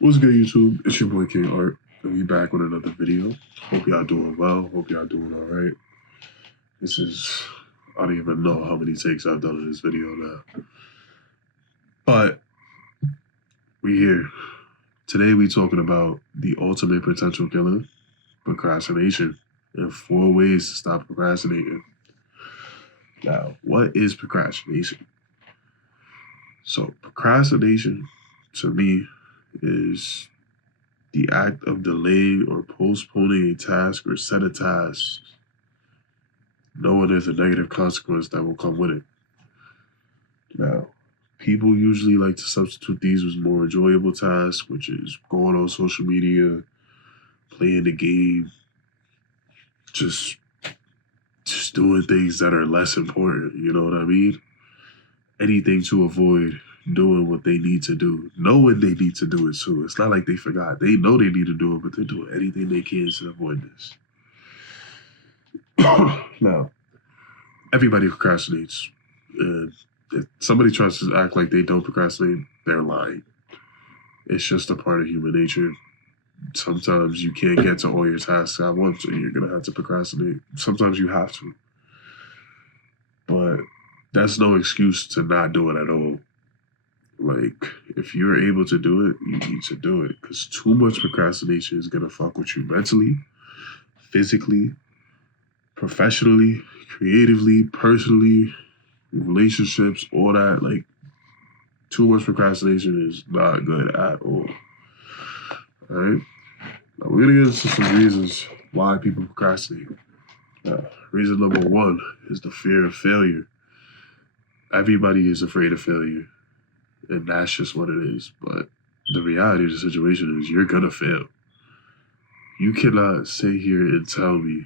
What's good, YouTube? It's your boy King Art, and we back with another video. Hope y'all doing well. Hope y'all doing all right. I don't even know how many takes I've done in this video now. But we here. Today we talking about the ultimate potential killer, procrastination, and 4 ways to stop procrastinating. Now, what is procrastination? So, procrastination, to me, is the act of delaying or postponing a task or set of tasks, knowing there's a negative consequence that will come with it. Now, people usually like to substitute these with more enjoyable tasks, which is going on social media, playing the game, just doing things that are less important, you know what I mean? Anything to avoid doing what they need to do, knowing they need to do it too. It's not like they forgot. They know they need to do it, but they're doing anything they can to avoid this. Now, everybody procrastinates. And if somebody tries to act like they don't procrastinate, they're lying. It's just a part of human nature. Sometimes you can't get to all your tasks at once, so you're going to have to procrastinate. Sometimes you have to. But that's no excuse to not do it at all. Like, if you're able to do it, you need to do it. Because too much procrastination is going to fuck with you mentally, physically, professionally, creatively, personally, relationships, all that. Like, too much procrastination is not good at all. All right? Now, we're going to get into some reasons why people procrastinate. Reason number 1 is the fear of failure. Everybody is afraid of failure. And that's just what it is. But the reality of the situation is you're going to fail. You cannot sit here and tell me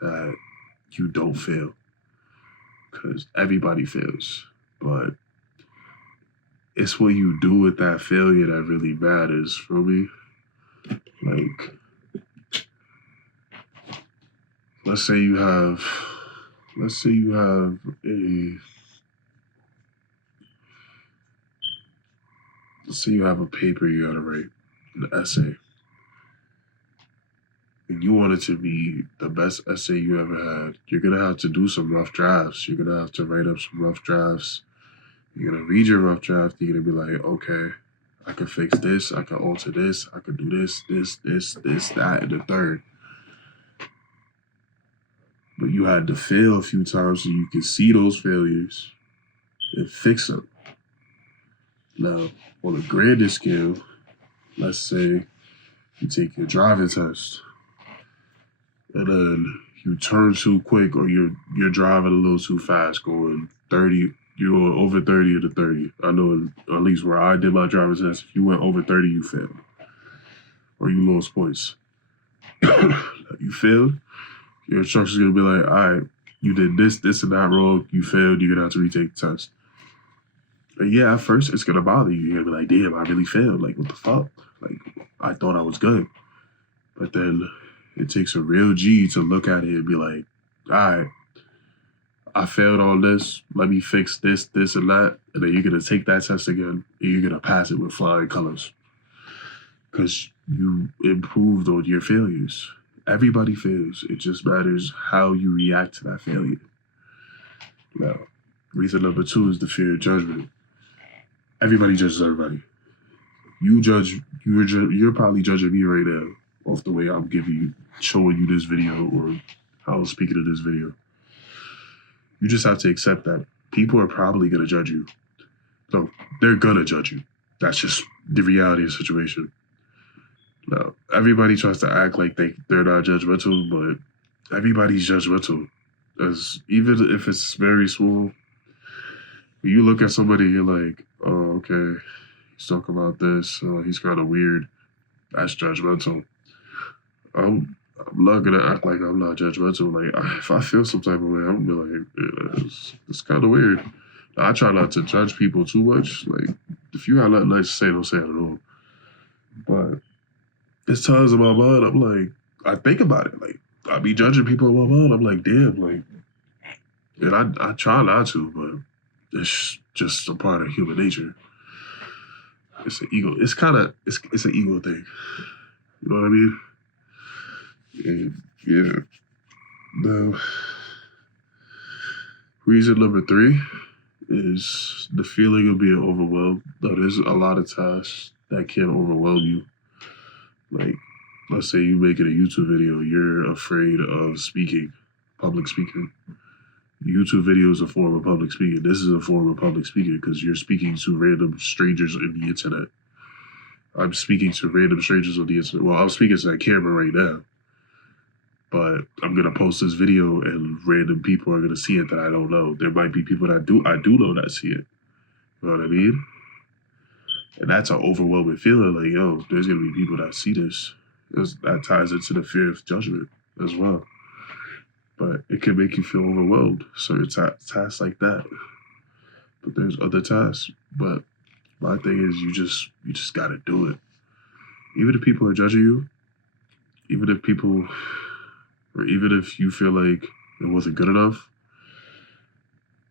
that you don't fail. Because everybody fails. But it's what you do with that failure that really matters for me. Like, let's say you have a paper you gotta write, an essay, and you want it to be the best essay you ever had. You're gonna have to do some rough drafts. You're gonna have to write up some rough drafts. You're gonna read your rough draft. You're gonna be like, okay, I can fix this. I can alter this. I can do this, that, and the third. But you had to fail a few times so you can see those failures and fix them. Now, on a grander scale, let's say you take your driving test and then you turn too quick, or you're driving a little too fast, going 30, you're going over 30 to 30. I know at least where I did my driving test, if you went over 30, you failed. Or you lost points. You failed, your instructor's going to be like, all right, you did this, and that wrong, you failed, you're going to have to retake the test. And yeah, at first it's gonna bother you. You're gonna be like, damn, I really failed. Like, what the fuck? Like, I thought I was good. But then it takes a real G to look at it and be like, all right, I failed on this. Let me fix this, and that. And then you're gonna take that test again and you're gonna pass it with flying colors. Because you improved on your failures. Everybody fails. It just matters how you react to that failure. Now, reason number 2 is the fear of judgment. Everybody judges everybody. You're probably judging me right now off the way I'm showing you this video or how I'm speaking in this video. You just have to accept that people are probably going to judge you. No, they're going to judge you. That's just the reality of the situation. Now, everybody tries to act like they're not judgmental, but everybody's judgmental. Even if it's very small, when you look at somebody, you're like, oh, okay, he's talking about this, he's kind of weird. That's judgmental. I'm not going to act like I'm not judgmental. Like, if I feel some type of way, I'm going to be like, yeah, it's kind of weird. I try not to judge people too much. Like, if you got nothing nice to say, don't say it at all. But there's times in my mind, I'm like, I think about it. Like, I be judging people in my mind. I'm like, damn, like, and I try not to, but it's just a part of human nature. It's an ego. It's an ego thing. You know what I mean? And yeah. Now, reason number 3 is the feeling of being overwhelmed. Now, there's a lot of tasks that can overwhelm you. Like, let's say you making a YouTube video, you're afraid of speaking, public speaking. YouTube video is a form of public speaking. This is a form of public speaking because you're speaking to random strangers on the internet. I'm speaking to random strangers on the internet. Well, I'm speaking to that camera right now. But I'm gonna post this video and random people are gonna see it that I don't know. There might be people that I do know that see it. You know what I mean? And that's an overwhelming feeling. Like, yo, there's gonna be people that see this. That ties into the fear of judgment as well. But it can make you feel overwhelmed. Certain tasks like that. But there's other tasks. But my thing is, you just gotta do it. Even if people are judging you, even if people, or even if you feel like it wasn't good enough,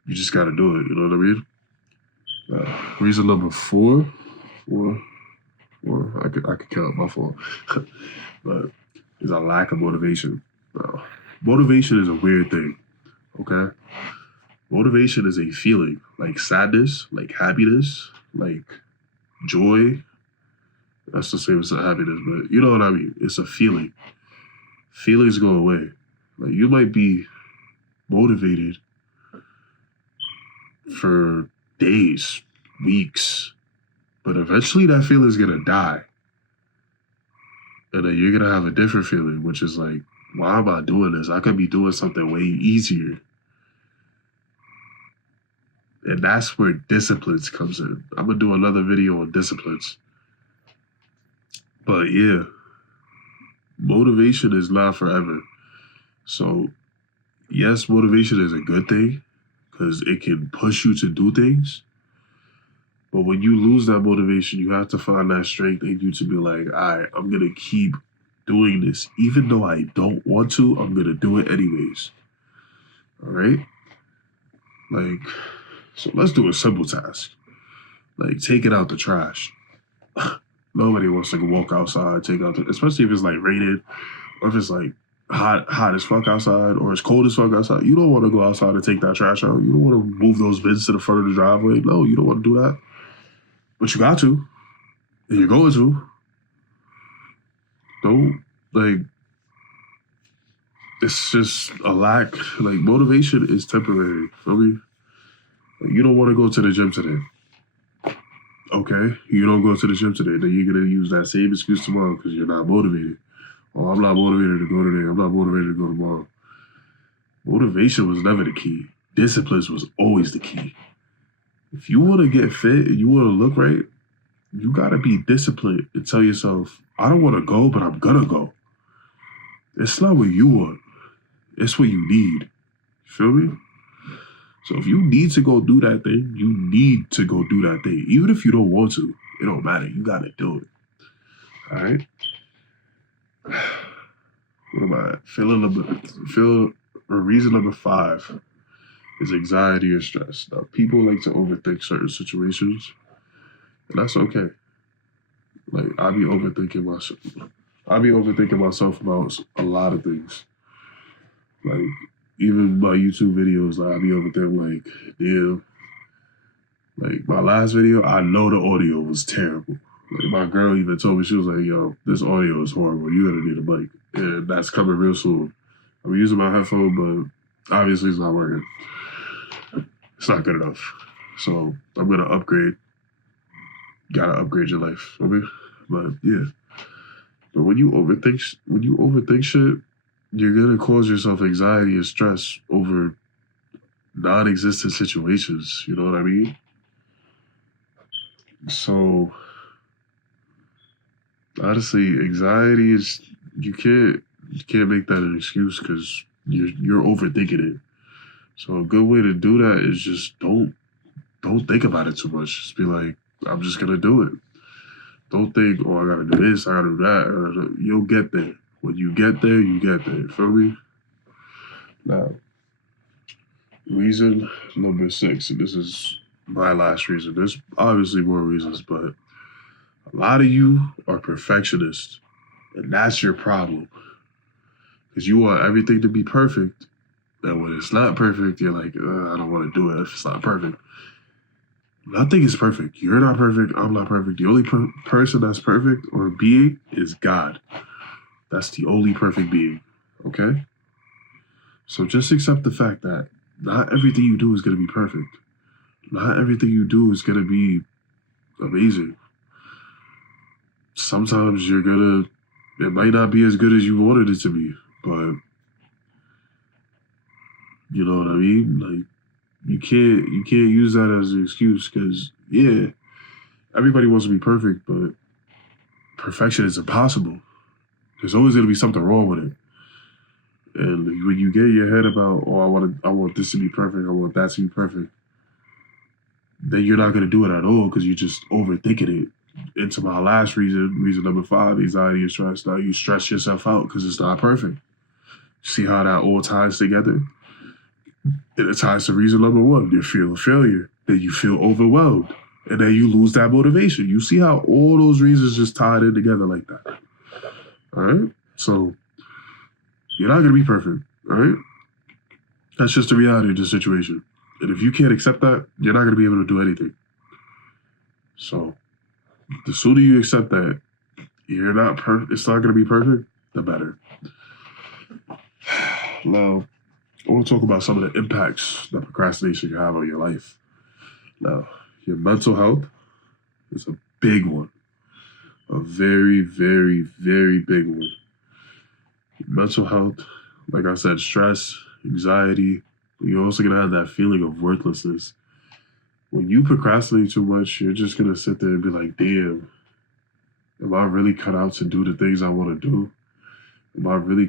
you just gotta do it. You know what I mean? Reason number 4, I could count my 4, but is a lack of motivation. Motivation is a weird thing. Okay, motivation is a feeling like sadness, like happiness, like joy. That's the same as happiness, but you know what I mean. It's a feeling. Feelings go away. Like you might be motivated for days, weeks, but eventually that feeling's gonna die. And then you're gonna have a different feeling, which is like, why am I doing this? I could be doing something way easier. And that's where disciplines comes in. I'm gonna do another video on disciplines. But yeah, motivation is not forever. So yes, motivation is a good thing because it can push you to do things. But when you lose that motivation, you have to find that strength in you to be like, all right, I'm going to keep doing this. Even though I don't want to, I'm going to do it anyways. All right? Like, so let's do a simple task. Like, taking out the trash. Nobody wants to go walk outside, take out the, especially if it's like raining or if it's like hot as fuck outside or it's cold as fuck outside. You don't want to go outside and take that trash out. You don't want to move those bins to the front of the driveway. No, you don't want to do that. But you got to. And you're going to. Don't, like, it's just a lack. Like, motivation is temporary. Feel me? Like, you don't want to go to the gym today. Okay, you don't go to the gym today. Then you're going to use that same excuse tomorrow because you're not motivated. Oh, I'm not motivated to go today. I'm not motivated to go tomorrow. Motivation was never the key. Discipline was always the key. If you want to get fit and you want to look right, you got to be disciplined and tell yourself, I don't want to go, but I'm going to go. It's not what you want. It's what you need. Feel me? So if you need to go do that thing, you need to go do that thing. Even if you don't want to, it don't matter. You got to do it. All right? What am I at? Reason number 5 is anxiety or stress. Now, people like to overthink certain situations, and that's okay. Like, I be overthinking myself about a lot of things. Like, even my YouTube videos, like, I be overthinking, like, damn. Like, my last video, I know the audio was terrible. Like, my girl even told me, she was like, yo, this audio is horrible. You're going to need a mic. And that's coming real soon. I'm using my headphone, but obviously it's not working. It's not good enough. So I'm going to upgrade. Gotta upgrade your life. I mean, but yeah. But when you overthink shit, you're going to cause yourself anxiety and stress over non-existent situations. You know what I mean? So honestly, anxiety is you can't make that an excuse because you're overthinking it. So a good way to do that is just don't think about it too much. Just be like, I'm just gonna do it. Don't think, oh, I gotta do this, I gotta do that. You'll get there. When you get there, you get there. Feel me? Now, reason number 6, and this is my last reason. There's obviously more reasons, but A lot of you are perfectionists, and that's your problem. Because you want everything to be perfect, and when it's not perfect, you're like, I don't want to do it if it's not perfect. Nothing is perfect. You're not perfect. I'm not perfect. The only person that's perfect or being is God. That's the only perfect being. Okay? So just accept the fact that not everything you do is going to be perfect. Not everything you do is going to be amazing. Sometimes it might not be as good as you wanted it to be, but you know what I mean? Like, you can't use that as an excuse because, yeah, everybody wants to be perfect, but perfection is impossible. There's always going to be something wrong with it. And when you get in your head about, I want this to be perfect, I want that to be perfect, then you're not going to do it at all because you're just overthinking it. Into my last reason number 5, anxiety and stress. Now you stress yourself out because it's not perfect. See how that all ties together? And it ties to reason number 1. You feel failure. Then you feel overwhelmed. And then you lose that motivation. You see how all those reasons just tied in together like that. All right? So you're not going to be perfect. All right? That's just the reality of the situation. And if you can't accept that, you're not going to be able to do anything. So the sooner you accept that you're not perfect, it's not going to be perfect, the better. Now, I want to talk about some of the impacts that procrastination can have on your life. Now, your mental health is a big one. A very, very, very big one. Mental health, like I said, stress, anxiety. You're also going to have that feeling of worthlessness. When you procrastinate too much, you're just going to sit there and be like, damn, am I really cut out to do the things I want to do? Am I really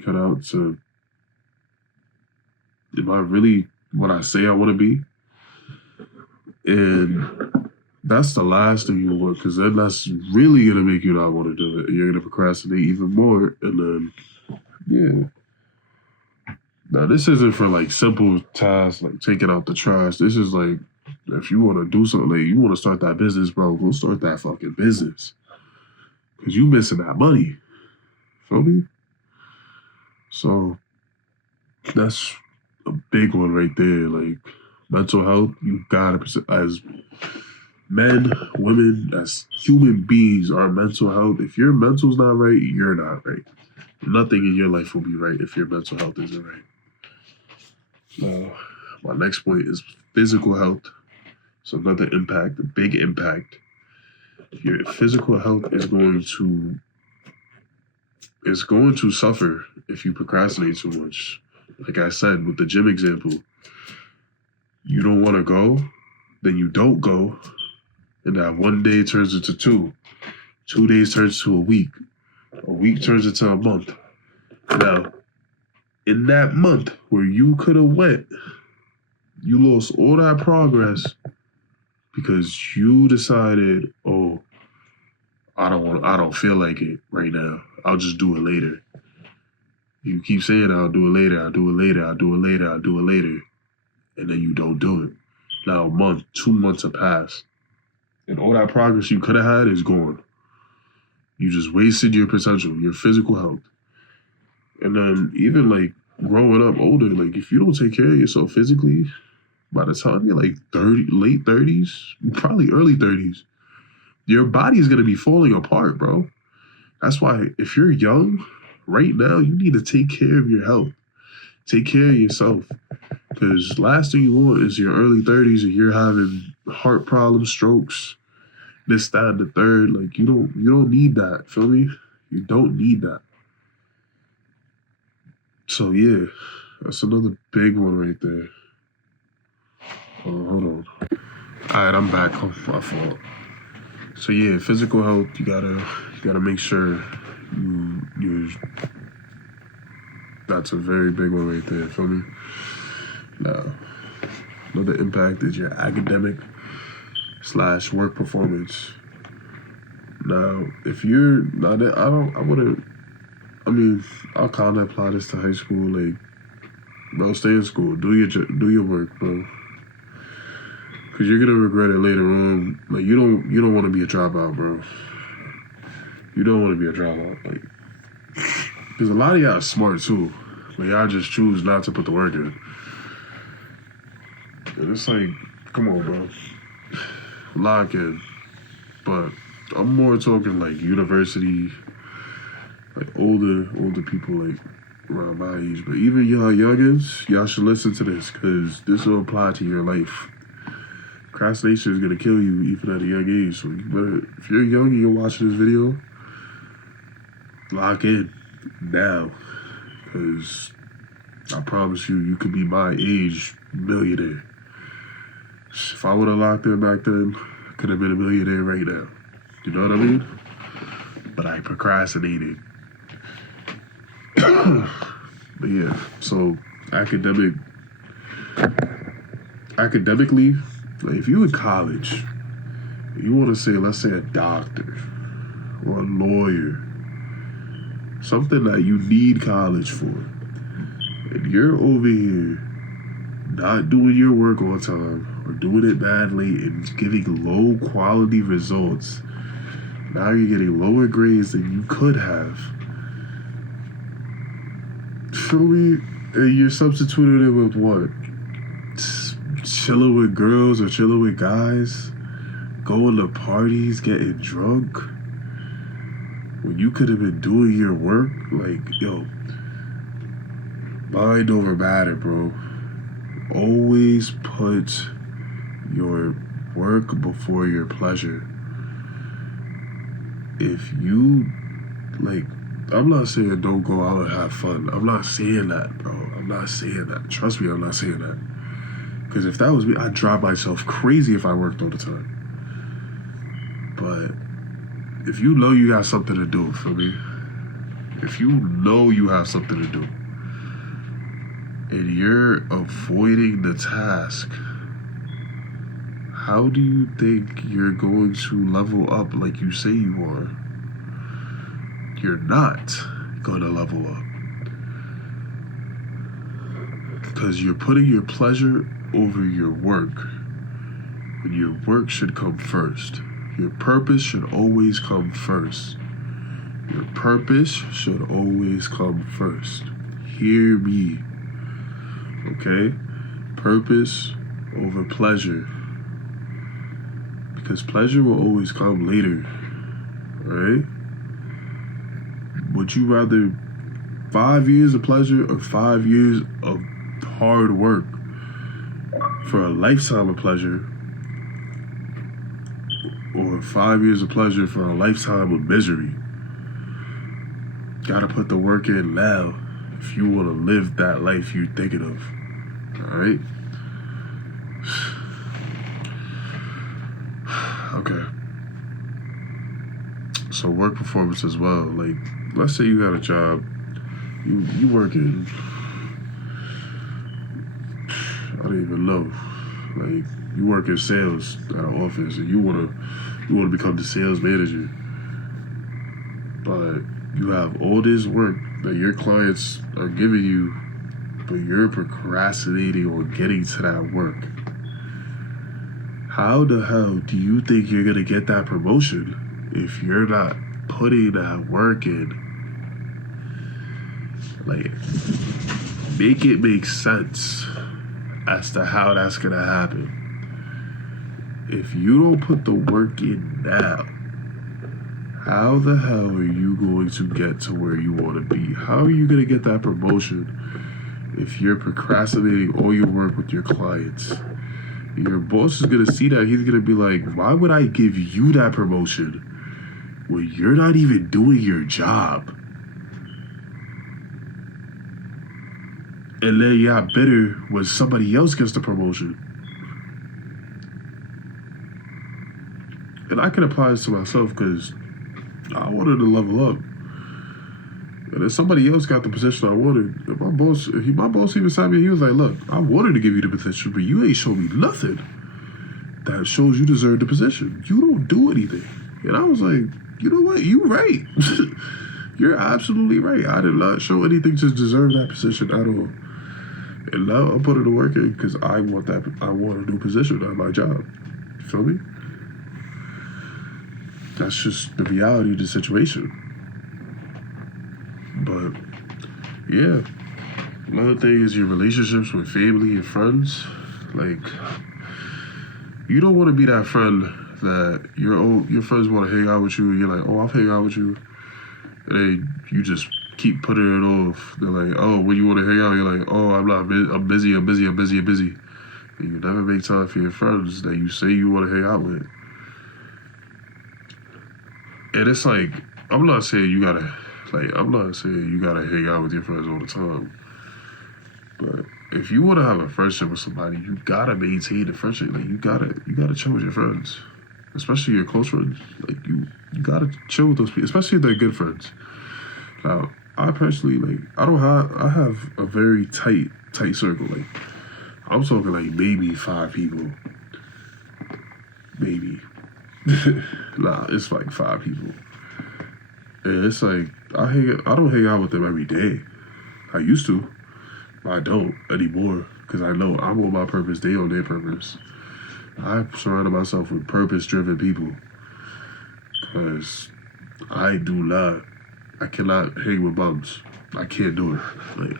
what I say I want to be? And that's the last thing you want, because then that's really going to make you not want to do it. And you're going to procrastinate even more. And then, yeah. Now, this isn't for like simple tasks like taking out the trash. This is like, if you want to do something, like you want to start that business, bro, go start that fucking business. Because you missing that money. Feel me? So, that's a big one right there. Like, mental health, you gotta, as men, women, as human beings, our mental health, if your mental's not right, you're not right. Nothing in your life will be right if your mental health isn't right. Now, my next point is physical health. So another impact, a big impact. Your physical health is going to suffer if you procrastinate too much. Like I said, with the gym example, you don't want to go, then you don't go, and that one day turns into 2. 2 days turns to a week turns into a month. Now, in that month where you could have went, you lost all that progress because you decided, I don't feel like it right now. I'll just do it later. You keep saying, I'll do it later, I'll do it later, I'll do it later, I'll do it later. And then you don't do it. Now a month, 2 months have passed. And all that progress you could have had is gone. You just wasted your potential, your physical health. And then even like growing up older, like if you don't take care of yourself physically, by the time you're like 30, late 30s, probably early 30s, your body is going to be falling apart, bro. That's why if you're young, right now, you need to take care of your health. Take care of yourself. Because last thing you want is your early 30s and you're having heart problems, strokes, this, that, and the third. Like, you don't need that. Feel me? You don't need that. So, yeah, that's another big one right there. Hold on. All right, I'm back. Oh, my fault. So, yeah, physical health, you gotta make sure you that's a very big one right there. Feel me? Now, another impact is your academic / work performance. Now, if you're not, I'll kind of apply this to high school. Like, bro, stay in school, do your work, bro. Cause you're gonna regret it later on. Like, you don't want to be a dropout, bro. You don't want to be a drama. Like, because a lot of y'all are smart too. But y'all just choose not to put the work in. And it's like, come on, bro. Lock in. But I'm more talking like university, like older people like around my age. But even y'all youngins, y'all should listen to this because this will apply to your life. Procrastination is gonna kill you even at a young age. So you better, if you're young and you're watching this video, lock in now. Because I promise you, you could be my age millionaire. If I would have locked in back then, I could have been a millionaire right now. You know what I mean? But I procrastinated. But yeah, so academically, like if you in college, you want to say, let's say a doctor or a lawyer, something that you need college for, and you're over here not doing your work on time or doing it badly and giving low quality results, now you're getting lower grades than you could have. Feel me? And you're substituting it with what? Chilling with girls or chilling with guys? Going to parties, getting drunk? When you could have been doing your work? Like, yo, mind over matter, bro. Always put your work before your pleasure. If you, like, I'm not saying don't go out and have fun. I'm not saying that, bro. I'm not saying that. Trust me, I'm not saying that. Because if that was me, I'd drive myself crazy if I worked all the time. But if you know you got something to do, feel me? If you know you have something to do, and you're avoiding the task, how do you think you're going to level up like you say you are? You're not going to level up. Because you're putting your pleasure over your work. When your work should come first. Your purpose should always come first. Your purpose should always come first. Hear me. Okay? Purpose over pleasure. Because pleasure will always come later. Alright? Would you rather 5 years of pleasure or 5 years of hard work for a lifetime of pleasure, or 5 years of pleasure for a lifetime of misery? Gotta put the work in now if you want to live that life you're thinking of. Alright? Okay. So work performance as well. Like, let's say you got a job, you working, I don't even know. Like, you work in sales at an office and you wanna become the sales manager. But you have all this work that your clients are giving you, but you're procrastinating on getting to that work. How the hell do you think you're gonna get that promotion if you're not putting that work in? Like, make it make sense as to how that's gonna happen. If you don't put the work in now, how the hell are you going to get to where you want to be? How are you going to get that promotion if you're procrastinating all your work with your clients? Your boss is going to see that. He's going to be like, why would I give you that promotion when you're not even doing your job? And then you got bitter when somebody else gets the promotion. And I can apply this to myself because I wanted to level up. And then somebody else got the position I wanted. And my boss even said me, he was like, look, I wanted to give you the position, but you ain't showed me nothing that shows you deserve the position. You don't do anything. And I was like, you know what? You right. You're absolutely right. I did not show anything to deserve that position at all. And now I'm putting the work in because I want a new position at my job. You feel me? that's just the reality of the situation. But yeah, another thing is your relationships with family and friends. Like, you don't want to be that friend that your friends want to hang out with you, and you're like, oh, I'll hang out with you, and then you just keep putting it off. They're like, oh, when you want to hang out, you're like, oh, I'm busy. And you never make time for your friends that you say you want to hang out with. And it's like, I'm not saying you gotta hang out with your friends all the time. But if you want to have a friendship with somebody, you gotta maintain the friendship. Like, you gotta chill with your friends, especially your close friends. Like, you gotta chill with those people, especially if they're good friends. Now, I personally, like, I have a very tight circle. Like, I'm talking like maybe 5 people, maybe. Nah, it's like 5 people, and it's like I don't hang out with them every day. I used to. I don't anymore because I know I'm on my purpose, they on their purpose. I surrounded myself with purpose-driven people because I cannot hang with bums. I can't do it. Like,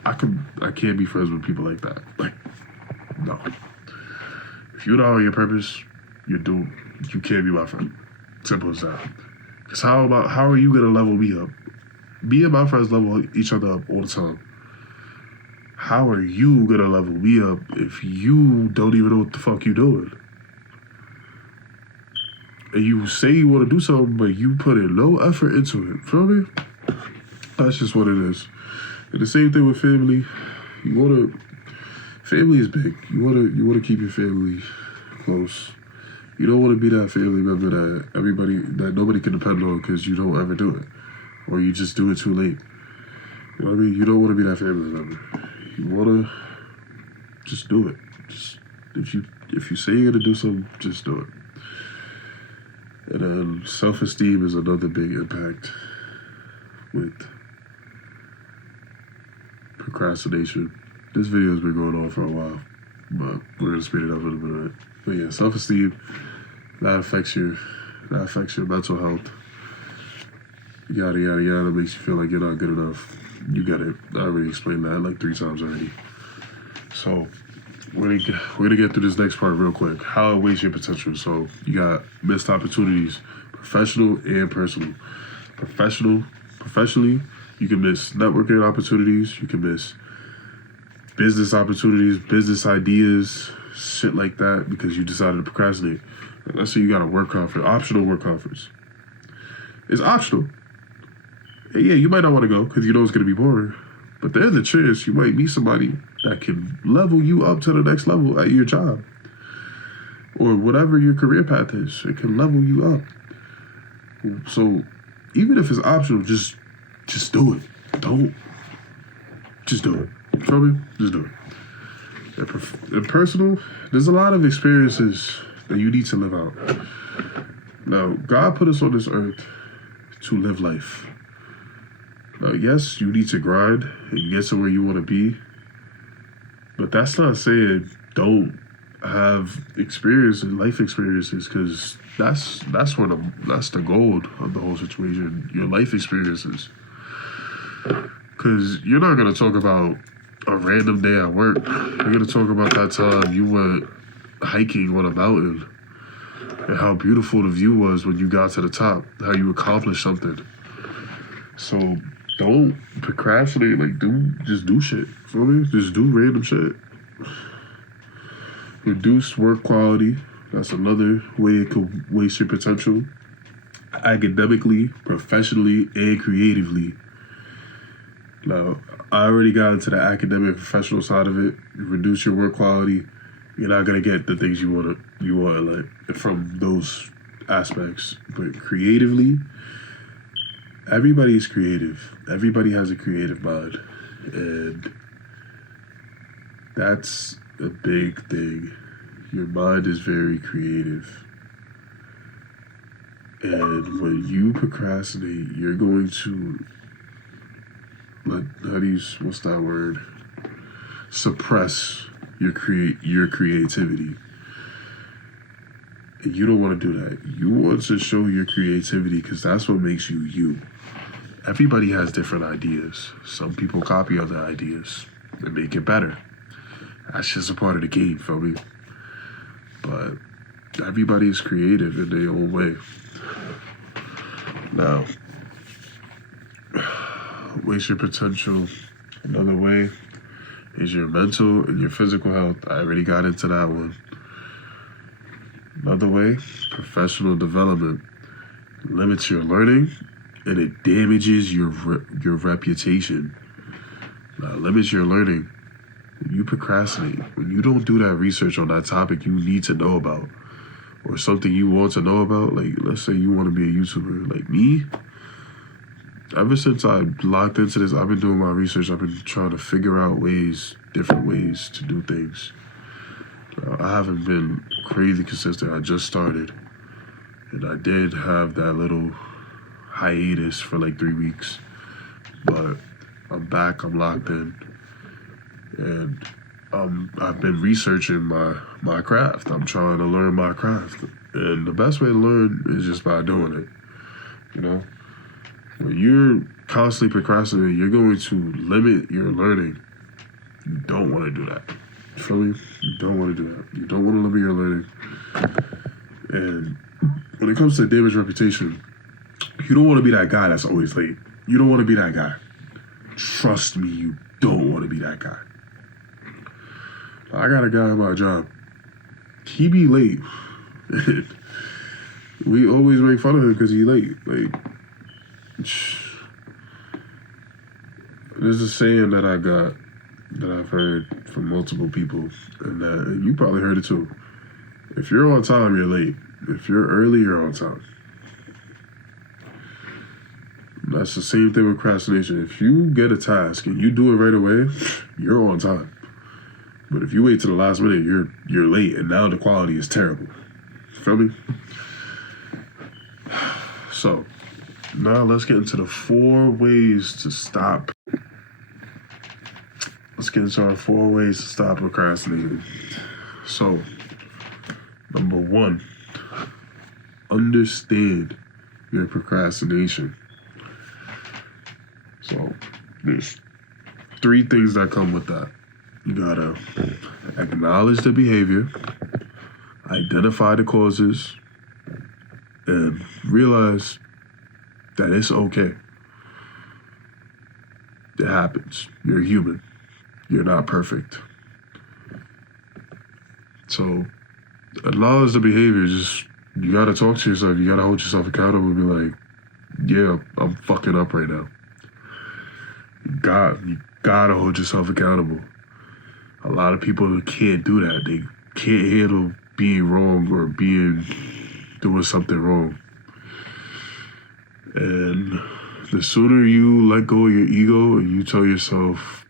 I can't be friends with people like that. Like, no. If you're not on your purpose, you're doomed. You can't be my friend. Simple as that. Because how are you gonna level me up? Me and my friends level each other up all the time. How are you gonna level me up if you don't even know what the fuck you doing? And you say you want to do something, but you put in no effort into it. Feel me? That's just what it is. And the same thing with family. Family is big. You wanna keep your family close. You don't want to be that family member that nobody can depend on because you don't ever do it, or you just do it too late. You know what I mean? You don't want to be that family member. You want to just do it. Just if you say you're gonna do something, just do it. And then self-esteem is another big impact with procrastination. This video has been going on for a while, but we're gonna speed it up in a minute. But yeah, self-esteem, that affects your mental health. Yada yada yada, makes you feel like you're not good enough. You got it. I already explained that like 3 times already. So we're gonna get through this next part real quick. How to waste your potential. So you got missed opportunities, professional and personal. Professionally, you can miss networking opportunities. You can miss business opportunities, business ideas, shit like that, because you decided to procrastinate. Let's say you got a work conference, optional work conference. It's optional. And yeah, you might not want to go because you know it's going to be boring. But there's a chance you might meet somebody that can level you up to the next level at your job. Or whatever your career path is. It can level you up. So even if it's optional, just do it. Just do it. You feel me? Just do it. And personal, there's a lot of experiences that you need to live out. Now, God put us on this earth to live life. Now, yes, you need to grind and get to where you want to be, but that's not saying don't have life experiences, because that's the gold of the whole situation. Your life experiences, because you're not gonna talk about a random day at work. You're gonna talk about that time you went hiking on a mountain and how beautiful the view was when you got to the top, how you accomplished something. So don't procrastinate. Like, just do shit. Feel me? Just do random shit. Reduce work quality. That's another way it could waste your potential. Academically, professionally, and creatively. Now, I already got into the academic professional side of it. Reduce your work quality. You're not gonna get the things you want like from those aspects. But creatively, everybody is creative. Everybody has a creative mind, and that's a big thing. Your mind is very creative, and when you procrastinate, you're going to suppress your creativity. And you don't want to do that. You want to show your creativity because that's what makes you you. Everybody has different ideas. Some people copy other ideas and make it better. That's just a part of the game, feel me? But everybody is creative in their own way. Now, waste your potential. Another way is your mental and your physical health. I already got into that one. Another way, professional development. Limits your learning and it damages your reputation. Now, limits your learning. When you procrastinate, when you don't do that research on that topic you need to know about, or something you want to know about, like let's say you want to be a YouTuber, like me, ever since I locked into this, I've been doing my research. I've been trying to figure out different ways to do things. I haven't been crazy consistent. I just started. And I did have that little hiatus for like 3 weeks. But I'm back, I'm locked in. And I've been researching my craft. I'm trying to learn my craft. And the best way to learn is just by doing it. You know? When you're constantly procrastinating, you're going to limit your learning. You don't want to do that. You feel me? You don't want to do that. You don't want to limit your learning. And when it comes to damage reputation, you don't want to be that guy that's always late. You don't want to be that guy. Trust me, you don't want to be that guy. I got a guy at my job. He be late. We always make fun of him because he late. Like, there's a saying that I've heard from multiple people, and you probably heard it too. If you're on time, you're late. If you're early, you're on time. That's the same thing with procrastination. If you get a task and you do it right away, you're on time. But if you wait to the last minute, you're late, and now the quality is terrible. Feel me? So, now let's get into the 4 ways to stop. Let's get into our 4 ways to stop procrastinating. So, number 1, understand your procrastination. So, there's 3 things that come with that. You gotta acknowledge the behavior, identify the causes, and realize that it's okay. It happens. You're human. You're not perfect. So, acknowledge the behavior. Just, you gotta talk to yourself. You gotta hold yourself accountable and be like, yeah, I'm fucking up right now. You gotta hold yourself accountable. A lot of people can't do that. They can't handle being wrong or doing something wrong. And the sooner you let go of your ego and you tell yourself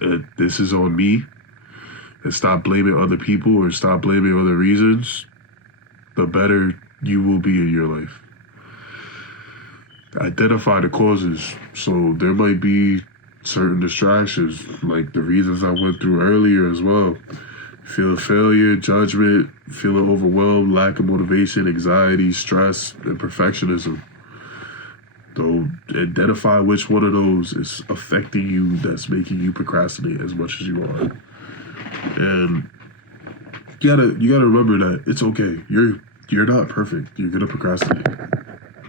that this is on me, and stop blaming other people or stop blaming other reasons, the better you will be in your life. Identify the causes. So there might be certain distractions, like the reasons I went through earlier as well. Feel failure, judgment, feeling overwhelmed, lack of motivation, anxiety, stress, and perfectionism. So identify which one of those is affecting you, that's making you procrastinate as much as you are. And you gotta remember that it's okay. You're not perfect. You're gonna procrastinate.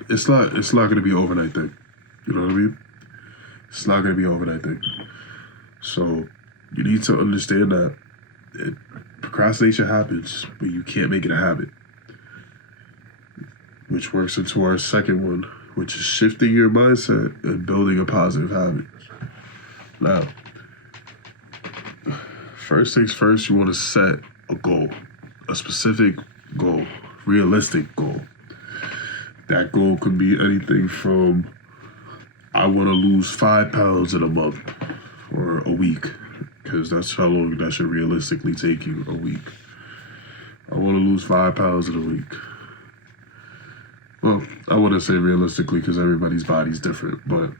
It's not gonna be an overnight thing. You know what I mean? It's not gonna be an overnight thing. So you need to understand that procrastination happens, but you can't make it a habit. Which works into our second one, which is shifting your mindset and building a positive habit. Now, first things first, you want to set a goal, a specific goal, realistic goal. That goal could be anything from, I want to lose 5 pounds in a month or a week, because that's how long that should realistically take you, a week. I want to lose 5 pounds in a week. Well, I wouldn't say realistically because everybody's body's different, but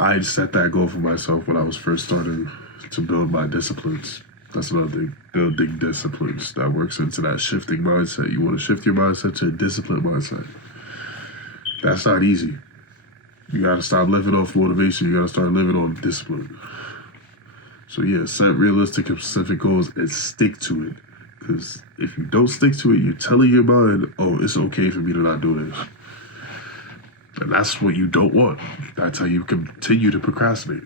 I set that goal for myself when I was first starting to build my disciplines. That's another thing. Building disciplines. That works into that shifting mindset. You want to shift your mindset to a disciplined mindset. That's not easy. You got to stop living off motivation. You got to start living on discipline. So yeah, set realistic and specific goals and stick to it. Because if you don't stick to it, you're telling your mind, oh, it's okay for me to not do this. And that's what you don't want. That's how you continue to procrastinate.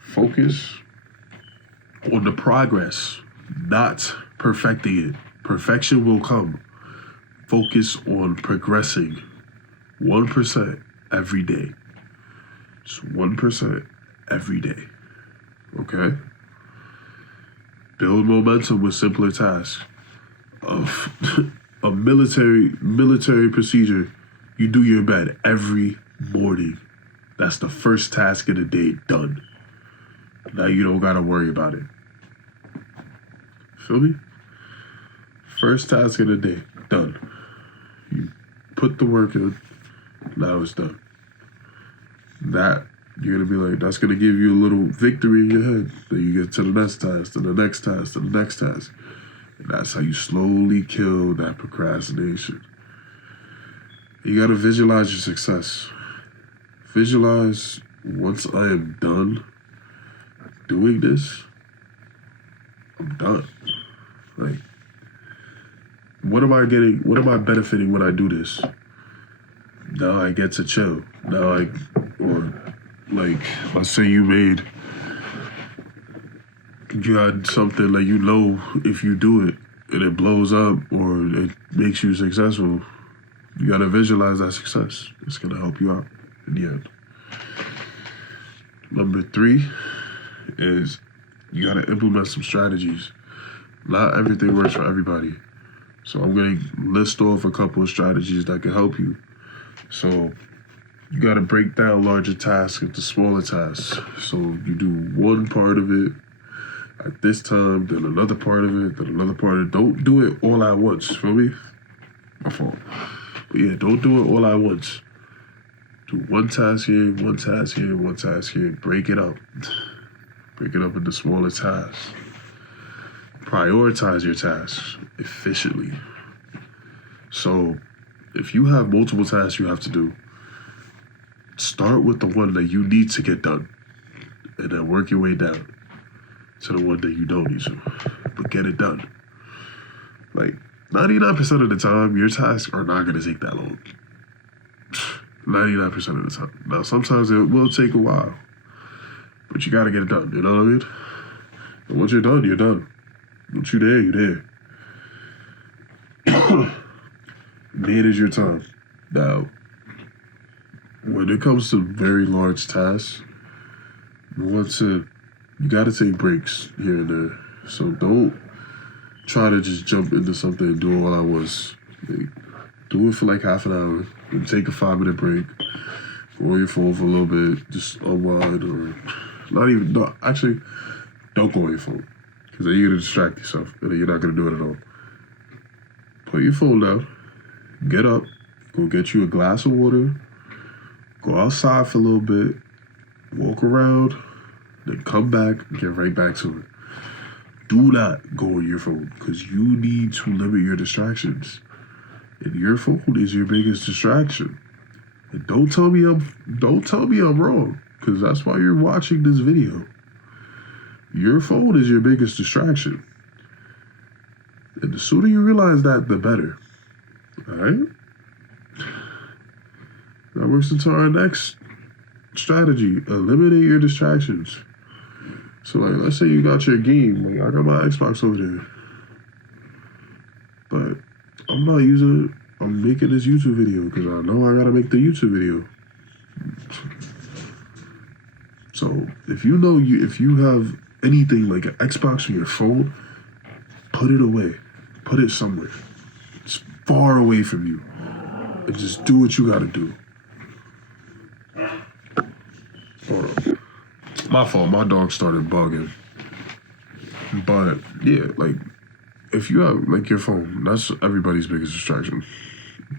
Focus on the progress, not perfecting it. Perfection will come. Focus on progressing 1% every day. Just 1% every day. Okay? Build momentum with simpler tasks. Of a military procedure, you do your bed every morning. That's the first task of the day done. Now you don't gotta worry about it. Feel me? First task of the day, done. You put the work in, now it's done. That, you're gonna be like, that's gonna give you a little victory in your head. Then you get to the next task, to the next task, to the next task. And that's how you slowly kill that procrastination. You gotta visualize your success. Visualize, once I am done doing this, I'm done. Like, what am I benefiting when I do this? Now I get to chill. Let's say you had something like, you know, if you do it and it blows up or it makes you successful, you gotta visualize that success. It's gonna help you out in the end. Number 3 is you gotta implement some strategies. Not everything works for everybody. So I'm gonna list off a couple of strategies that can help you. So you gotta break down larger tasks into smaller tasks. So you do one part of it at this time, then another part of it, then another part of it. Don't do it all at once, feel me? My fault. But yeah, don't do it all at once. Do one task here, one task here, one task here. Break it up. Break it up into smaller tasks. Prioritize your tasks efficiently. So if you have multiple tasks you have to do, start with the one that you need to get done and then work your way down to the one that you don't need to, but get it done. Like 99% of the time, your tasks are not going to take that long. 99% of the time. Now, sometimes it will take a while, but you got to get it done. You know what I mean? And once you're done, you're done. Once you're there, you're there. Manage your time. Now, when it comes to very large tasks, you got to take breaks here and there. So don't try to just jump into something and do it all at once. Like, do it for like half an hour and take a 5-minute break. Go on your phone for a little bit, just unwind, or don't go on your phone, because then you're going to distract yourself and then you're not going to do it at all. Put your phone down, get up, go get you a glass of water, go outside for a little bit, walk around, then come back and get right back to it. Do not go on your phone, because you need to limit your distractions. And your phone is your biggest distraction. And don't tell me I'm wrong, because that's why you're watching this video. Your phone is your biggest distraction. And the sooner you realize that, the better. All right? That works into our next strategy. Eliminate your distractions. So, like, let's say you got your game. Like, I got my Xbox over there. But I'm not using it. I'm making this YouTube video because I know I gotta make the YouTube video. So if you have anything like an Xbox on your phone, put it away. Put it somewhere. It's far away from you. And just do what you gotta do. Hold on. My fault. My dog started bugging. But yeah, like, if you have like your phone, that's everybody's biggest distraction.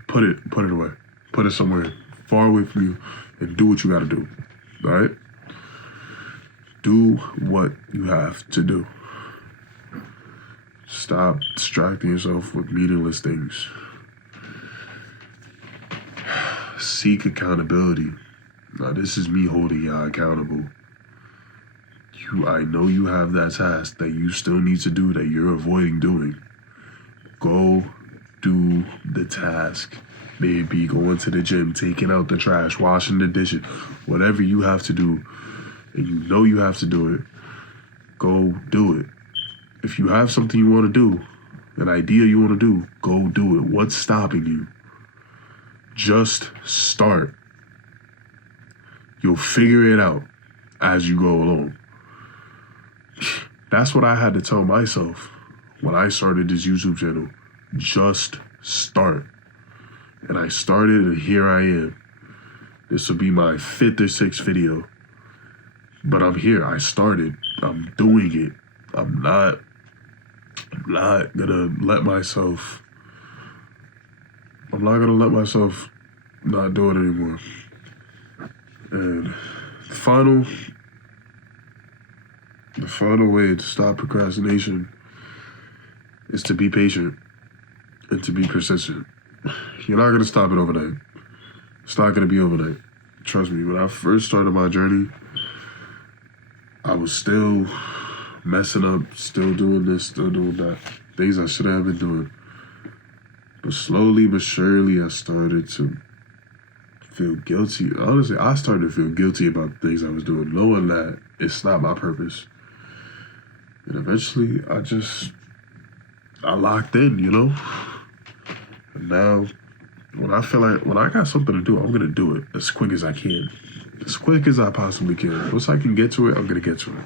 Put it away. Put it somewhere far away from you and do what you gotta do. All right? Do what you have to do. Stop distracting yourself with meaningless things. Seek accountability. Now, this is me holding y'all accountable. I know you have that task that you still need to do that you're avoiding doing. Go do the task. May it be going to the gym, taking out the trash, washing the dishes, whatever you have to do, and you know you have to do it, go do it. If you have something you want to do, an idea you want to do, go do it. What's stopping you? Just start. You'll figure it out as you go along. That's what I had to tell myself when I started this YouTube channel. Just start. And I started, and here I am. This will be my 5th or 6th video. But I'm here. I started. I'm doing it. I'm not gonna let myself not do it anymore. And the final way to stop procrastination is to be patient and to be persistent. You're not going to stop it overnight. It's not going to be overnight. Trust me, when I first started my journey, I was still messing up, still doing this, still doing that. Things I shouldn't have been doing. But slowly but surely, I started to feel guilty. Honestly, I started to feel guilty about the things I was doing, knowing that it's not my purpose. And eventually, I locked in, you know? And now, when I got something to do, I'm going to do it as quick as I can. As quick as I possibly can. Once I can get to it, I'm going to get to it.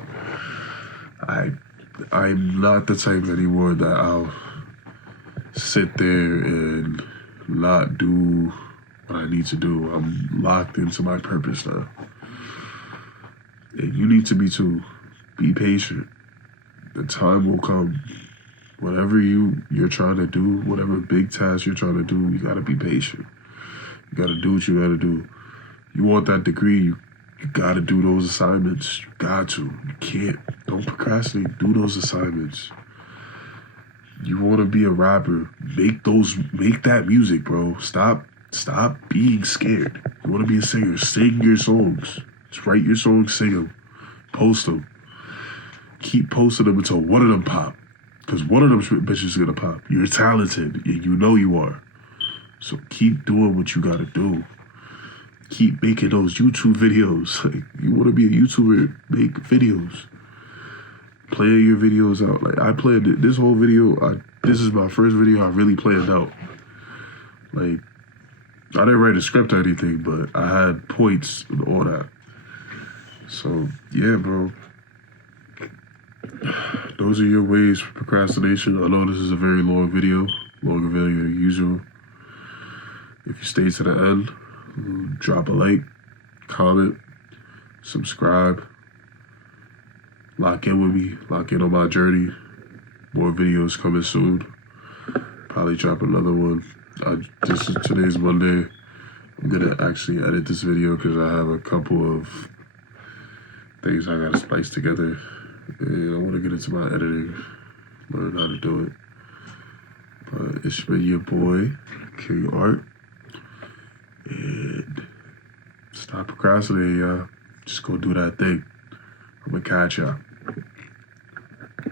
I'm not the type anymore that I'll sit there and not do what I need to do. I'm locked into my purpose now. And you need to be too. Be patient. The time will come. Whatever you're trying to do, whatever big task you're trying to do, you gotta be patient. You gotta do what you gotta do. You want that degree, you gotta do those assignments. You got to. You can't. Don't procrastinate. Do those assignments. You wanna be a rapper, make that music, bro. Stop being scared. You wanna be a singer, sing your songs. Just write your songs, sing them. Post them. Keep posting them until one of them pop. Because one of them bitches is going to pop. You're talented. You know you are. So keep doing what you got to do. Keep making those YouTube videos. Like, you want to be a YouTuber, make videos. Plan your videos out. Like, I planned this whole video. This is my first video I really planned out. Like, I didn't write a script or anything, but I had points and all that. So, yeah, bro. Those are your ways for procrastination. I know this is a very long video, longer video than usual. If you stay to the end, drop a like, comment, subscribe, lock in with me, lock in on my journey. More videos coming soon. Probably drop another one. Today's Monday. I'm gonna actually edit this video because I have a couple of things I gotta splice together. And I want to get into my editing, learn how to do it. But it's been your boy, King Art. And stop procrastinating, y'all. Just go do that thing. I'm going to catch y'all.